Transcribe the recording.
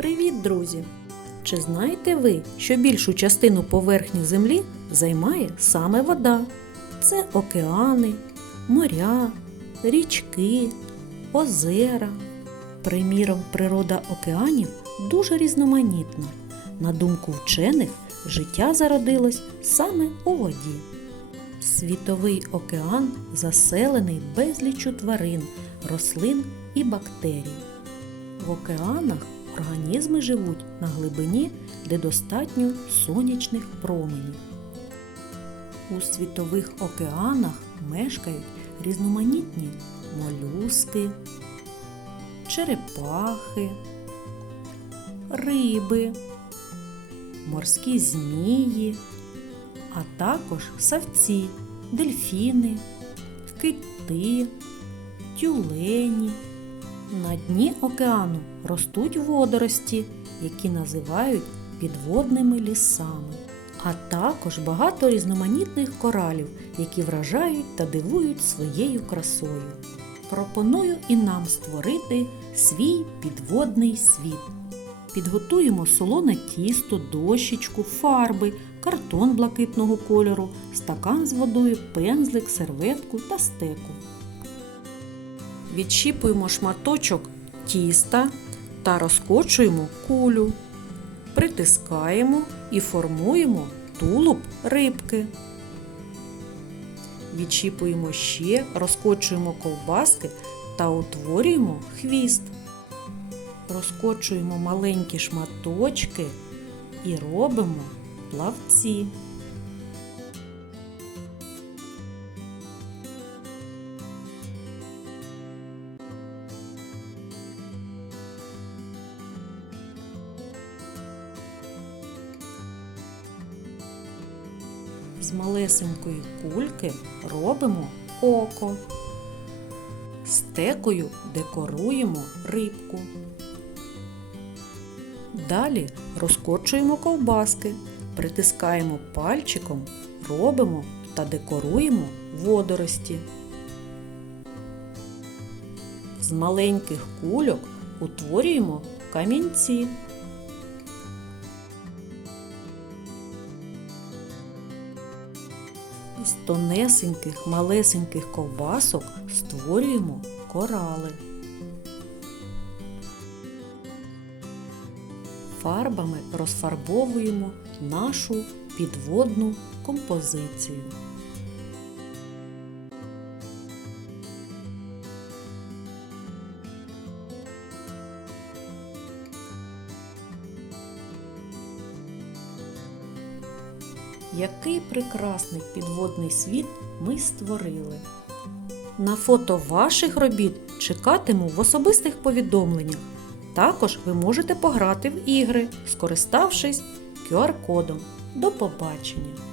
Привіт, друзі! Чи знаєте ви, що більшу частину поверхні землі займає саме вода? Це океани, моря, річки, озера. Приміром, природа океанів дуже різноманітна. На думку вчених, життя зародилось саме у воді. Світовий океан заселений безліччю тварин, рослин і бактерій. В океанах організми живуть на глибині, де достатньо сонячних променів. У світових океанах мешкають різноманітні молюски, черепахи, риби, морські змії, а також савці, дельфіни, кити, тюлені. На дні океану ростуть водорості, які називають підводними лісами, а також багато різноманітних коралів, які вражають та дивують своєю красою. Пропоную і нам створити свій підводний світ. Підготуємо солоне тісто, дощечку, фарби, картон блакитного кольору, стакан з водою, пензлик, серветку та стеку. Відщіпуємо шматочок тіста та розкочуємо кулю. Притискаємо і формуємо тулуб рибки. Відщіпуємо ще, розкочуємо ковбаски та утворюємо хвіст. Розкочуємо маленькі шматочки і робимо плавці. З малесенької кульки робимо око. Стекою декоруємо рибку. Далі розкочуємо ковбаски, притискаємо пальчиком, робимо та декоруємо водорості. З маленьких кульок утворюємо камінці. З тонесеньких малесеньких ковбасок створюємо корали. Фарбами розфарбовуємо нашу підводну композицію. Який прекрасний підводний світ ми створили. На фото ваших робіт чекатиму в особистих повідомленнях. Також ви можете пограти в ігри, скориставшись QR-кодом. До побачення!